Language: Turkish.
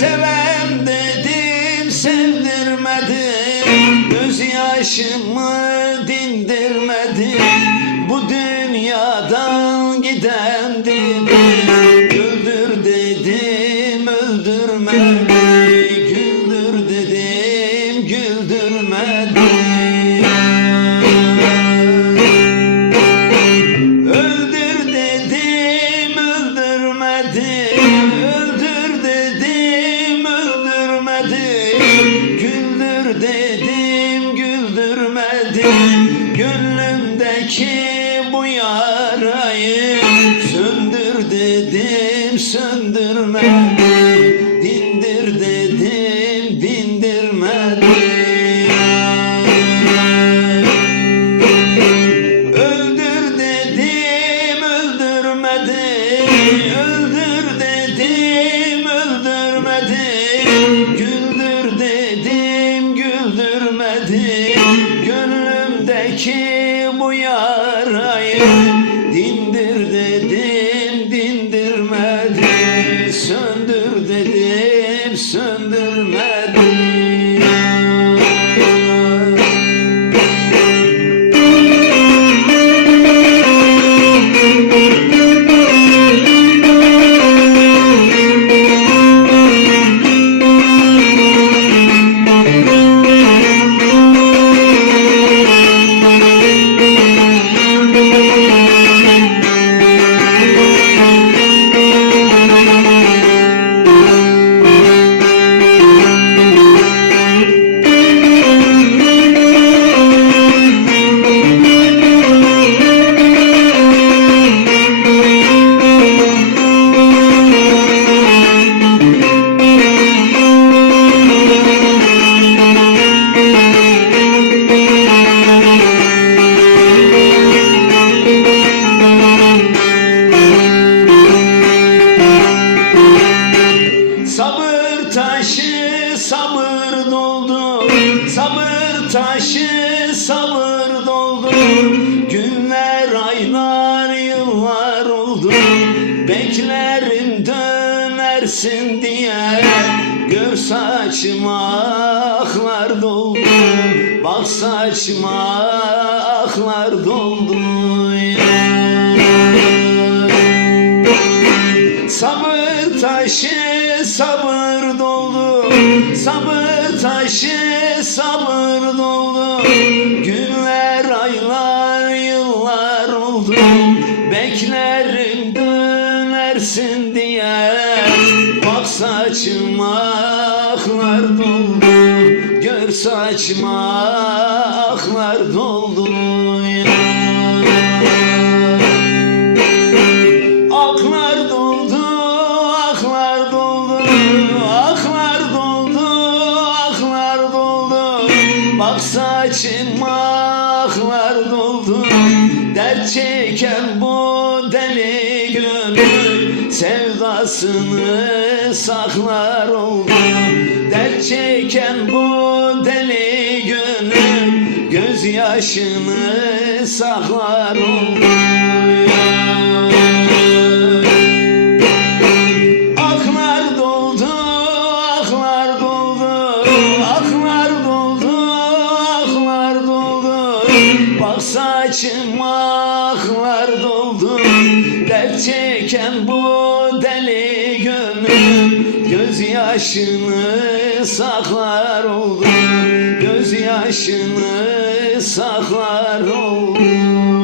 sevem dedim sevdirmedim. Göz yaşımı dindirmedim. Bu dünyadan gidendim Güldür dedim güldürmedim. Gönlümdeki bu yarayı Söndür dedim söndürmedim güldürmedi Gönlümdeki bu yarayı Sabır taşı sabır doldu Günler aylar yıllar oldu. Beklerim dönersin diye. Gör saçıma aklar doldu. Bak saçıma aklar doldu. Sabır taşı sabır doldu. Sabır taşı sabır doldu. Günler aylar yıllar oldu. Beklerim dönersin diye. Bak saçıma aklar doldu. Gör saçıma aklar doldu. Aklar doldu. Dert çeken bu deli gönül sevdasını saklar oldu. Dert çeken bu deli gönül gözyaşını saklar oldu. Saçıma aklar doldu. Dert çeken bu deli gönül gözyaşını saklar oldu. Gözyaşını saklar oldu.